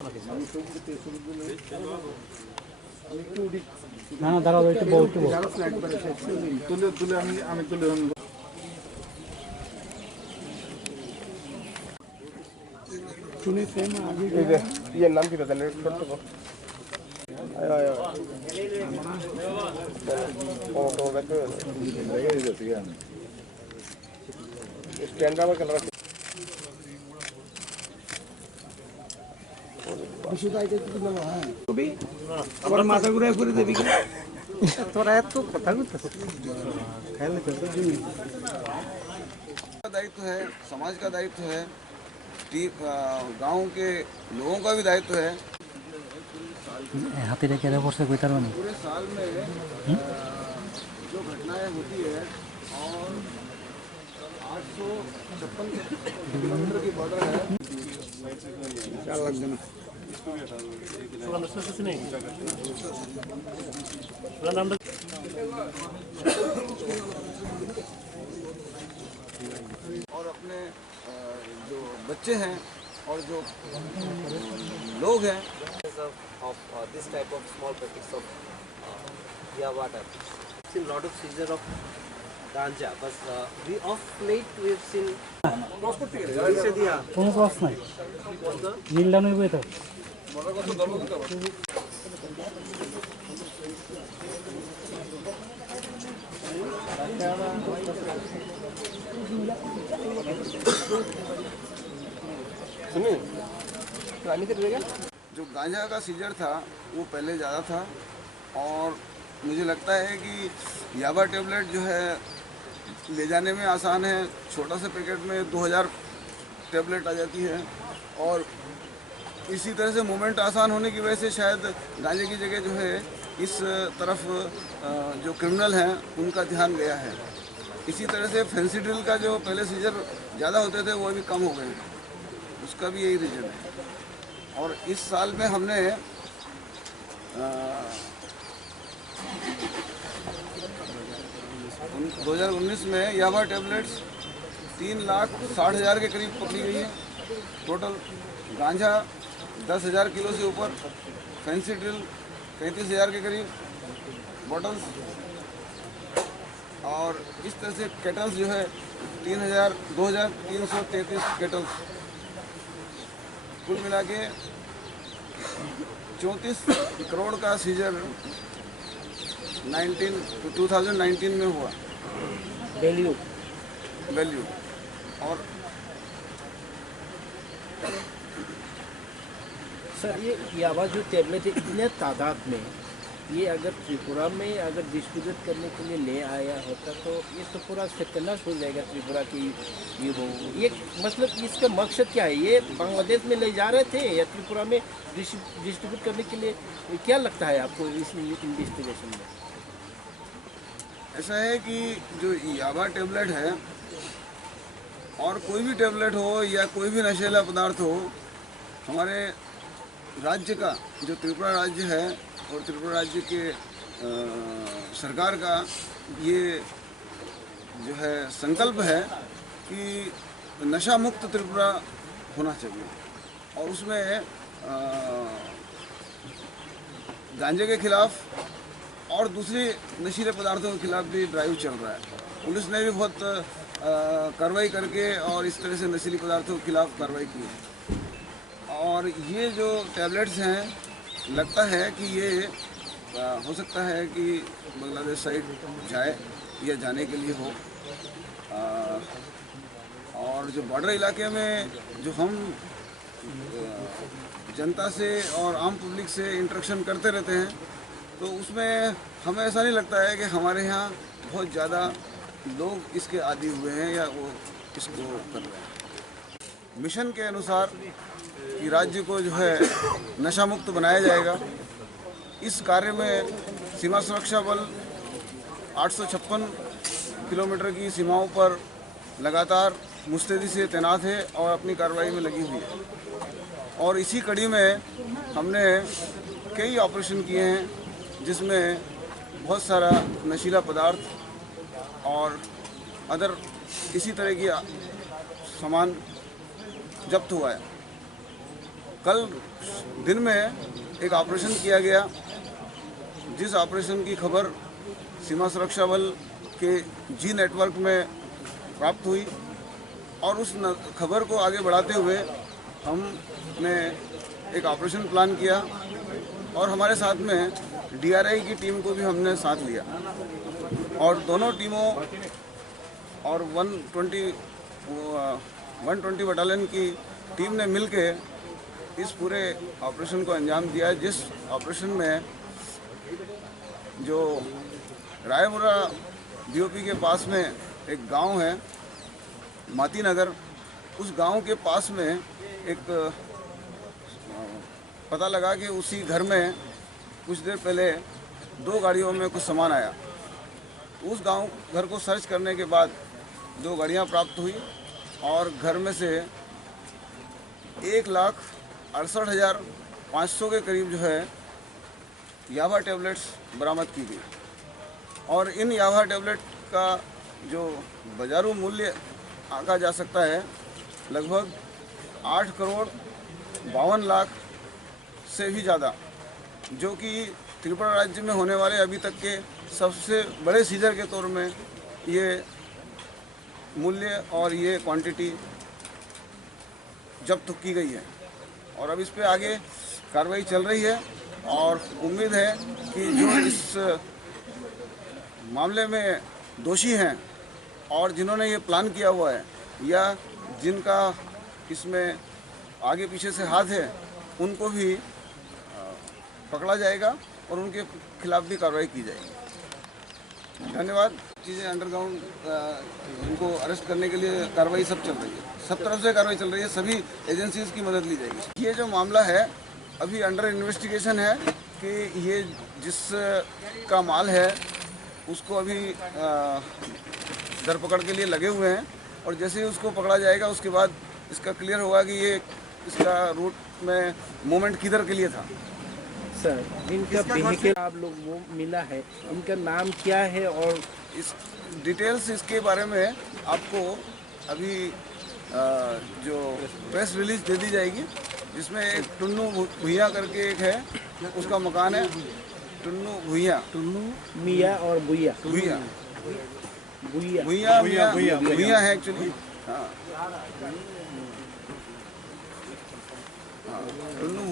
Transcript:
না না দাঁড়াও একটু বউ একটু তুলে তুলে আমি তুলে শুনে সেম আগে ये नाम की बता ले छोटे को आयो आयो तो बैठो लगे जैसे यार स्टैंड में कलर বিশুদাই যেতে দিল হ্যাঁ কবি আবার মাথা ঘুরে করে দেবি কি তোরা এত কথা কইতেছিস খেলে তো জমি दायित्व है, समाज का दायित्व है, गांव के लोगों का भी दायित्व है। हाथी रे केरे वर्ष कोई तरह नहीं पूरे साल में जो घटनाएं होती है और 856 किलोमीटर की बॉर्डर है। 4 लाख देना और अपने जो बच्चे हैं और जो लोग हैं of this type of small packets of water. We've seen lot of seizure of ganja, but we of late we've seen কোনো ক্রস নাই নীলটা নইবে তো जो गांजा का सीजर था वो पहले ज़्यादा था और मुझे लगता है कि याबा टेबलेट जो है ले जाने में आसान है। छोटा सा पैकेट में 2000 टेबलेट आ जाती है और इसी तरह से मूवमेंट आसान होने की वजह से शायद गांजे की जगह जो है इस तरफ जो क्रिमिनल हैं उनका ध्यान गया है। इसी तरह से फेंसिडिल का जो पहले सीजर ज़्यादा होते थे वो अभी कम हो गए हैं, उसका भी यही रीज़न है। और इस साल में हमने 2019 में याबा टेबलेट्स 3,60,000 के करीब पकड़ी गई है। टोटल गांजा 10,000 किलो से ऊपर, फेंसिडिल 35,000 के करीब बॉटल्स और इस तरह से केटल्स जो है 2,333 केटल्स, कुल मिला के 34 करोड़ का सीजर 2019 में हुआ value. वैल्यू। और सर ये यावा जो टेबलेट है इतने तादाद में, ये अगर त्रिपुरा में अगर डिस्ट्रीब्यूट करने के लिए ले आया होता तो ये तो पूरा सत्यानाश हो जाएगा त्रिपुरा की। ये मतलब इसका मकसद क्या है? ये बांग्लादेश में ले जा रहे थे या त्रिपुरा में डिस्ट्रीब्यूट करने के लिए? क्या लगता है आपको इस इन्वेस्टिगेशन में? ऐसा है कि जो याबा टेबलेट है और कोई भी टेबलेट हो या कोई भी नशीला पदार्थ हो, हमारे राज्य का जो त्रिपुरा राज्य है और त्रिपुरा राज्य के सरकार का ये जो है संकल्प है कि नशा मुक्त त्रिपुरा होना चाहिए। और उसमें गांजे के खिलाफ और दूसरे नशीले पदार्थों के खिलाफ भी ड्राइव चल रहा है। पुलिस ने भी बहुत कार्रवाई करके और इस तरह से नशीली पदार्थों के खिलाफ कार्रवाई की है। और ये जो टैबलेट्स हैं, लगता है कि ये हो सकता है कि बांग्लादेश साइड जाए या जाने के लिए हो। और जो बॉर्डर इलाके में जो हम जनता से और आम पब्लिक से इंटरेक्शन करते रहते हैं, तो उसमें हमें ऐसा नहीं लगता है कि हमारे यहाँ बहुत ज़्यादा लोग इसके आदी हुए हैं या वो इसको कर रहे हैं। मिशन के अनुसार कि राज्य को जो है नशा मुक्त बनाया जाएगा। इस कार्य में सीमा सुरक्षा बल 856 किलोमीटर की सीमाओं पर लगातार मुस्तैदी से तैनात है और अपनी कार्रवाई में लगी हुई है। और इसी कड़ी में हमने कई ऑपरेशन किए हैं जिसमें बहुत सारा नशीला पदार्थ और अदर इसी तरह की सामान जब्त हुआ है। कल दिन में एक ऑपरेशन किया गया, जिस ऑपरेशन की खबर सीमा सुरक्षा बल के जी नेटवर्क में प्राप्त हुई और उस खबर को आगे बढ़ाते हुए हमने एक ऑपरेशन प्लान किया और हमारे साथ में DRI की टीम को भी हमने साथ लिया और दोनों टीमों और 120 बटालियन की टीम ने मिलके इस पूरे ऑपरेशन को अंजाम दिया, जिस ऑपरेशन में जो रायपुरा BOP के पास में एक गांव है माती नगर, उस गांव के पास में एक पता लगा कि उसी घर में कुछ देर पहले 2 गाड़ियों में कुछ सामान आया। उस घर को सर्च करने के बाद 2 गाड़ियां प्राप्त हुई और घर में से 1,68,500 के करीब जो है याबा टैबलेट्स बरामद की गई और इन याबा टैबलेट का जो बाजारू मूल्य आंका जा सकता है लगभग 8,52,00,000 से भी ज़्यादा, जो कि त्रिपुरा राज्य में होने वाले अभी तक के सबसे बड़े सीजर के तौर में ये मूल्य और ये क्वांटिटी जब्त की गई है। और अब इस पे आगे कार्रवाई चल रही है और उम्मीद है कि जो इस मामले में दोषी हैं और जिन्होंने ये प्लान किया हुआ है या जिनका इसमें आगे पीछे से हाथ है, उनको भी पकड़ा जाएगा और उनके खिलाफ भी कार्रवाई की जाएगी। धन्यवाद। चीज़ें अंडरग्राउंड इनको अरेस्ट करने के लिए कार्रवाई सब चल रही है, सब तरफ से कार्रवाई चल रही है, सभी एजेंसीज की मदद ली जाएगी। ये जो मामला है अभी अंडर इन्वेस्टिगेशन है कि ये जिस का माल है उसको अभी धरपकड़ के लिए लगे हुए हैं और जैसे ही उसको पकड़ा जाएगा उसके बाद इसका क्लियर होगा कि ये इसका रूट में मूवमेंट किधर के लिए था। सर, इनका व्हीकल आप लोग वो मिला है, इनका नाम क्या है और इस डिटेल्स इसके बारे में आपको अभी जो प्रेस रिलीज दे दी जाएगी, जिसमें एक टुन्नू भुइया करके एक है, उसका मकान है टुन्नू भुइया, टुन्नू मियाँ और भुइया भुइया भुइया भुइया है एक्चुअली। हाँ, टुन्नू